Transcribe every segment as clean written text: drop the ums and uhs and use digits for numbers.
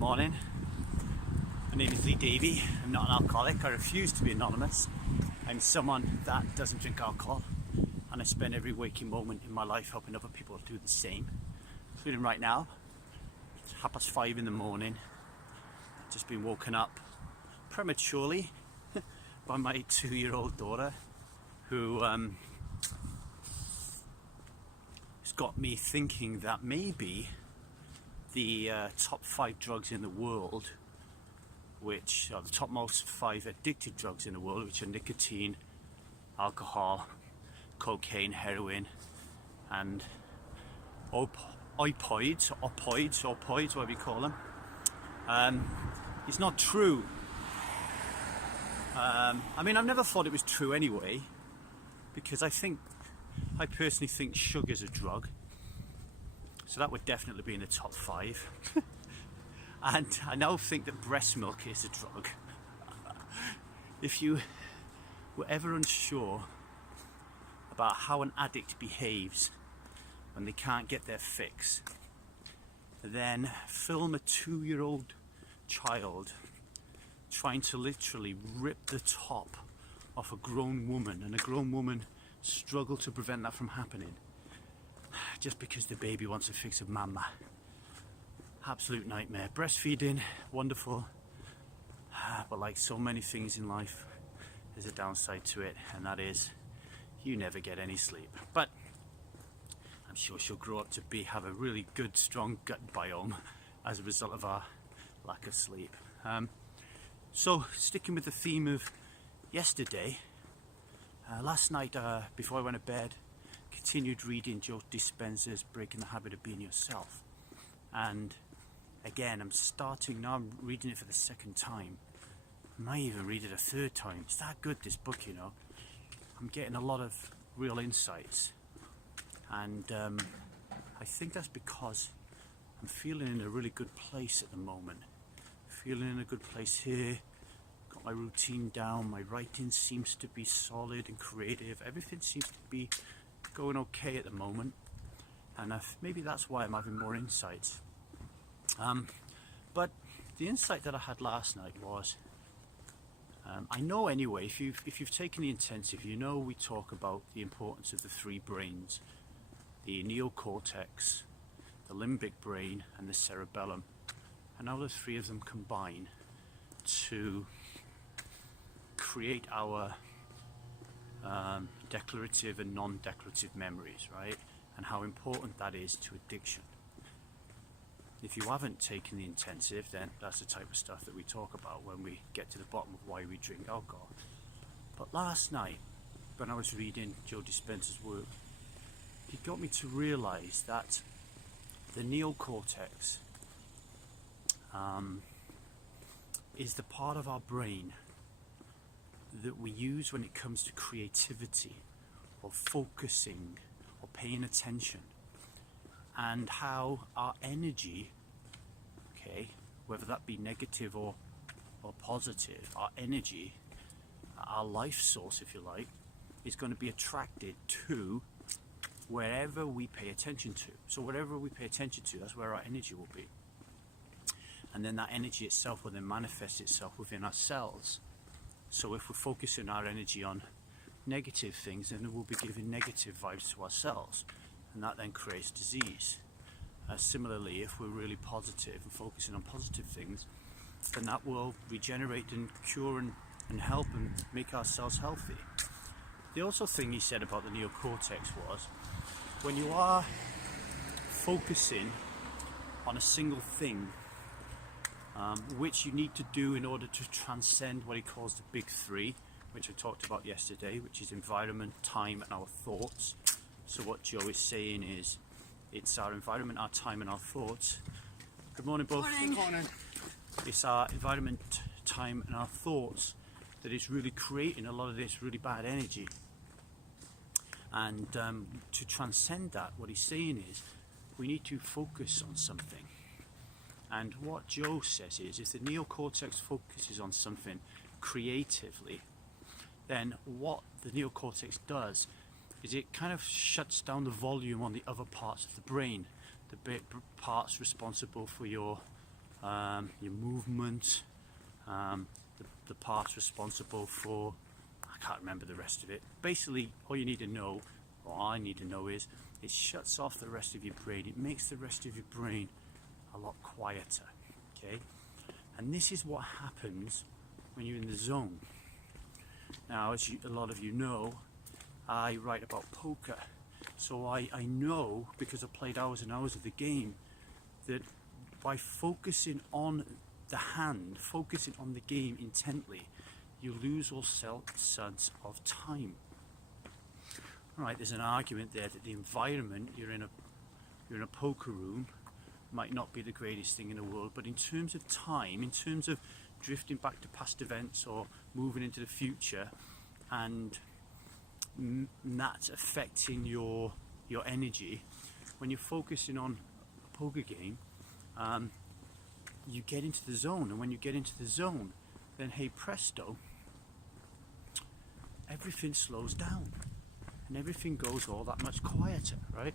morning. My name is Lee Davey. I'm not an alcoholic. I refuse to be anonymous. I'm someone that doesn't drink alcohol, and I spend every waking moment in my life helping other people do the same. Including right now, it's 5:30 in the morning. I've just been woken up prematurely by my 2-year-old daughter, who has got me thinking that maybe the top 5 drugs in the world, which are the topmost 5 addictive drugs in the world, which are nicotine, alcohol, cocaine, heroin, and opoids, whatever you call them, it's not true. I mean, I've never thought it was true anyway, because I personally think sugar's a drug. So that would definitely be in the top 5. And I now think that breast milk is a drug. If you were ever unsure about how an addict behaves when they can't get their fix, then film a 2-year-old child trying to literally rip the top off a grown woman, and a grown woman struggle to prevent that from happening just because the baby wants a fix of mama. Absolute nightmare. Breastfeeding, wonderful, but like so many things in life, there's a downside to it, and that is you never get any sleep. But I'm sure she'll grow up to have a really good, strong gut biome as a result of our lack of sleep. So sticking with the theme of yesterday, last night before I went to bed, continued reading Joe Dispenza's Breaking the Habit of Being Yourself. And again, I'm reading it for the second time. I might even read it a third time. It's that good, this book, you know. I'm getting a lot of real insights. And I think that's because I'm feeling in a really good place at the moment. Feeling in a good place here. Got my routine down. My writing seems to be solid and creative. Everything seems to be going okay at the moment. And maybe that's why I'm having more insights. But the insight that I had last night was, I know anyway, if you've taken the intensive, you know we talk about the importance of the 3 brains, the neocortex, the limbic brain, and the cerebellum, and how the 3 of them combine to create our declarative and non-declarative memories, right? And how important that is to addiction. If you haven't taken the intensive, then that's the type of stuff that we talk about when we get to the bottom of why we drink alcohol. But last night, when I was reading Joe Dispenza's work, he got me to realize that the neocortex is the part of our brain that we use when it comes to creativity or focusing or paying attention, and how our energy, okay, whether that be negative or positive, our energy, our life source, if you like, is going to be attracted to wherever we pay attention to. So whatever we pay attention to, that's where our energy will be. And then that energy itself will then manifest itself within our cells. So if we're focusing our energy on negative things, then we'll be giving negative vibes to our cells, and that then creates disease. Similarly, if we're really positive and focusing on positive things, then that will regenerate and cure and help and make our cells healthy. The also thing he said about the neocortex was, when you are focusing on a single thing, which you need to do in order to transcend what he calls the big 3, which I talked about yesterday, which is environment, time, and our thoughts. So what Joe is saying is, it's our environment, our time, and our thoughts. Good morning, both. Good morning. It's our environment, time, and our thoughts that is really creating a lot of this really bad energy. And to transcend that, what he's saying is, we need to focus on something. And what Joe says is, if the neocortex focuses on something creatively, then what the neocortex does is it kind of shuts down the volume on the other parts of the brain, the parts responsible for your your movement, the parts responsible for, I can't remember the rest of it. Basically, all you need to know, or I need to know, is it shuts off the rest of your brain. It makes the rest of your brain a lot quieter, okay? And this is what happens when you're in the zone. Now, as a lot of you know, I write about poker. So I know, because I've played hours and hours of the game, that by focusing on the hand, focusing on the game intently, you lose all sense of time. Right, there's an argument there that the environment, you're in a poker room, might not be the greatest thing in the world, but in terms of time, in terms of drifting back to past events or moving into the future, and that's affecting your energy, when you're focusing on a poker game, you get into the zone, and when you get into the zone, then hey presto, everything slows down and everything goes all that much quieter, right?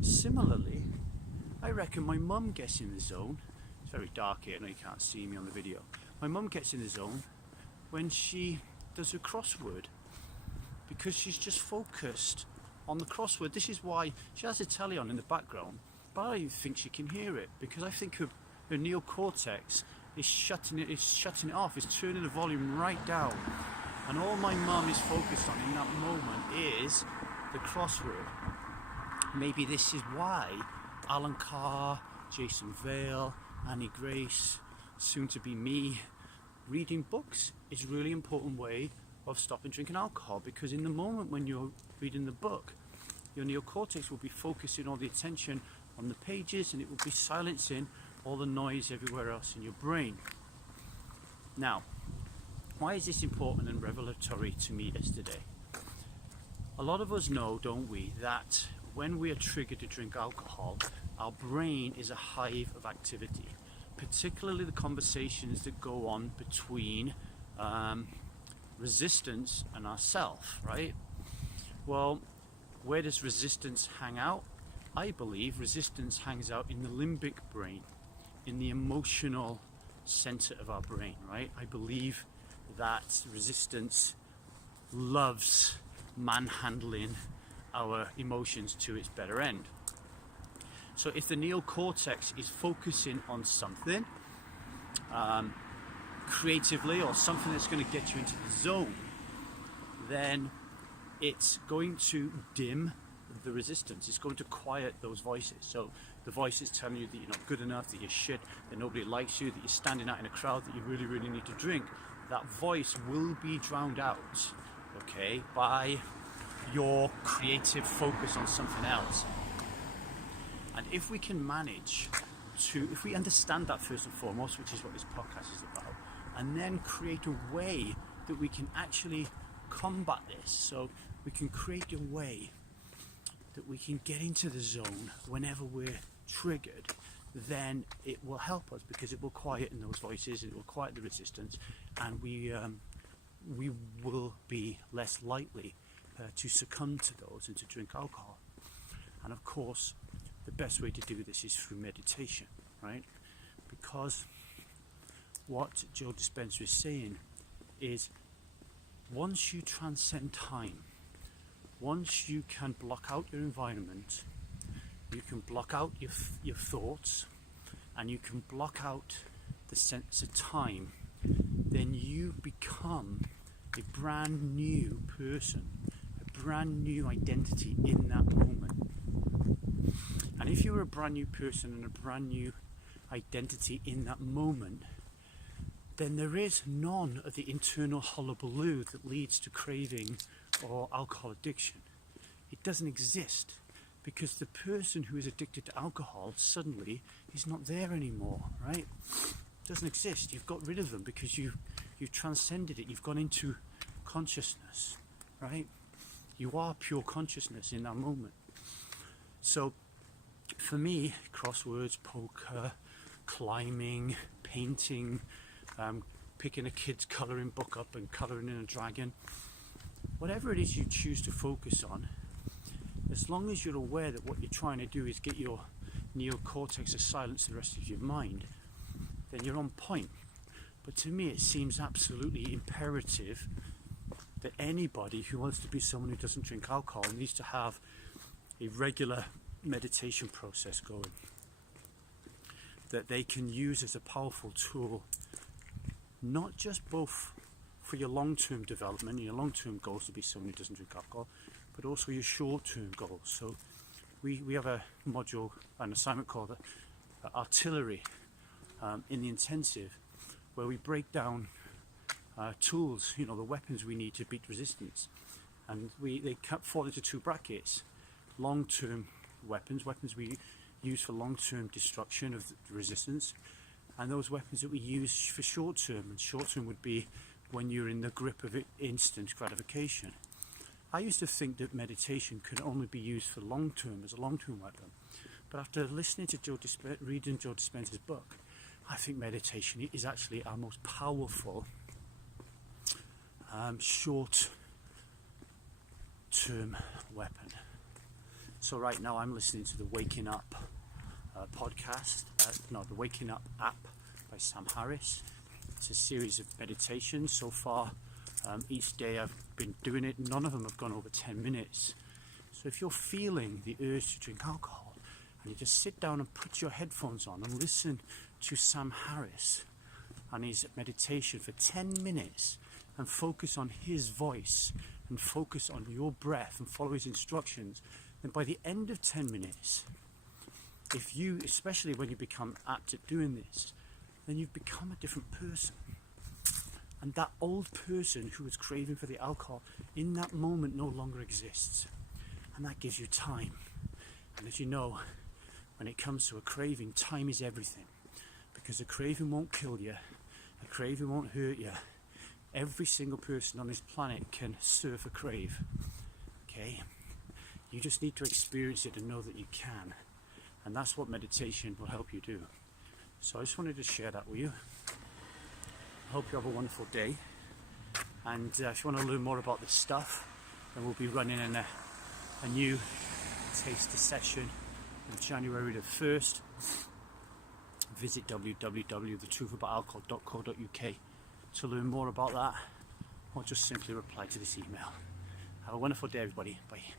Similarly, I reckon my mum gets in the zone. It's very dark here, I know you can't see me on the video. My mum gets in the zone when she does her crossword, because she's just focused on the crossword. This is why she has a telly on in the background, but I don't even think she can hear it, because I think her neocortex is shutting it off, is turning the volume right down. And all my mum is focused on in that moment is the crossword. Maybe this is why Alan Carr, Jason Vale, Annie Grace, soon to be me, reading books is a really important way of stopping drinking alcohol, because in the moment when you're reading the book, your neocortex will be focusing all the attention on the pages, and it will be silencing all the noise everywhere else in your brain. Now, why is this important and revelatory to me yesterday? A lot of us know, don't we, that when we are triggered to drink alcohol, our brain is a hive of activity, particularly the conversations that go on between resistance and ourself, right? Well, where does resistance hang out? I believe resistance hangs out in the limbic brain, in the emotional center of our brain, right? I believe that resistance loves manhandling our emotions to its better end. So if the neocortex is focusing on something creatively, or something that's going to get you into the zone, then it's going to dim the resistance. It's going to quiet those voices. So the voices telling you that you're not good enough, that you're shit, that nobody likes you, that you're standing out in a crowd, that you really, really need to drink, that voice will be drowned out, okay, by your creative focus on something else. And if we can manage to, if we understand that first and foremost, which is what this podcast is about, and then create a way that we can actually combat this, so we can create a way that we can get into the zone whenever we're triggered, then it will help us, because it will quieten those voices, it will quiet the resistance, and we will be less likely to succumb to those and to drink alcohol. And of course, the best way to do this is through meditation, right? Because what Joe Dispenza is saying is, once you transcend time, once you can block out your environment, you can block out your thoughts, and you can block out the sense of time, then you become a brand new person, a brand new identity in that moment. And if you're a brand new person and a brand new identity in that moment, then there is none of the internal hullabaloo that leads to craving or alcohol addiction. It doesn't exist, because the person who is addicted to alcohol suddenly is not there anymore, right? It doesn't exist. You've got rid of them because you've transcended it. You've gone into consciousness, right? You are pure consciousness in that moment. So for me, crosswords, poker, climbing, painting, picking a kid's colouring book up and colouring in a dragon, whatever it is you choose to focus on, as long as you're aware that what you're trying to do is get your neocortex to silence the rest of your mind, then you're on point. But to me, it seems absolutely imperative that anybody who wants to be someone who doesn't drink alcohol needs to have a regular meditation process going, that they can use as a powerful tool, not just both for your long-term development and your long-term goals to be someone who doesn't drink alcohol, but also your short-term goals. So we have a module, an assignment called artillery in the intensive, where we break down tools, the weapons we need to beat resistance, and they fall into two brackets: long-term weapons we use for long-term destruction of the resistance, and those weapons that we use for short-term. And short-term would be when you're in the grip of instant gratification. I used to think that meditation could only be used for long-term, as a long-term weapon, but after listening to reading Joe Dispenza's book, I think meditation is actually our most powerful short-term weapon. So right now I'm listening to the Waking Up podcast, the Waking Up app by Sam Harris. It's a series of meditations. So far, each day I've been doing it. None of them have gone over 10 minutes. So if you're feeling the urge to drink alcohol, and you just sit down and put your headphones on and listen to Sam Harris and his meditation for 10 minutes and focus on his voice and focus on your breath and follow his instructions, then by the end of 10 minutes, if you, especially when you become apt at doing this, then you've become a different person. And that old person who was craving for the alcohol in that moment no longer exists. And that gives you time. And as you know, when it comes to a craving, time is everything. Because a craving won't kill you, a craving won't hurt you. Every single person on this planet can surf a crave. Okay? You just need to experience it and know that you can. And that's what meditation will help you do. So I just wanted to share that with you. I hope you have a wonderful day. And if you want to learn more about this stuff, then we'll be running a new taster session on January the 1st. Visit www.thetruthaboutalcohol.co.uk to learn more about that, or just simply reply to this email. Have a wonderful day, everybody. Bye.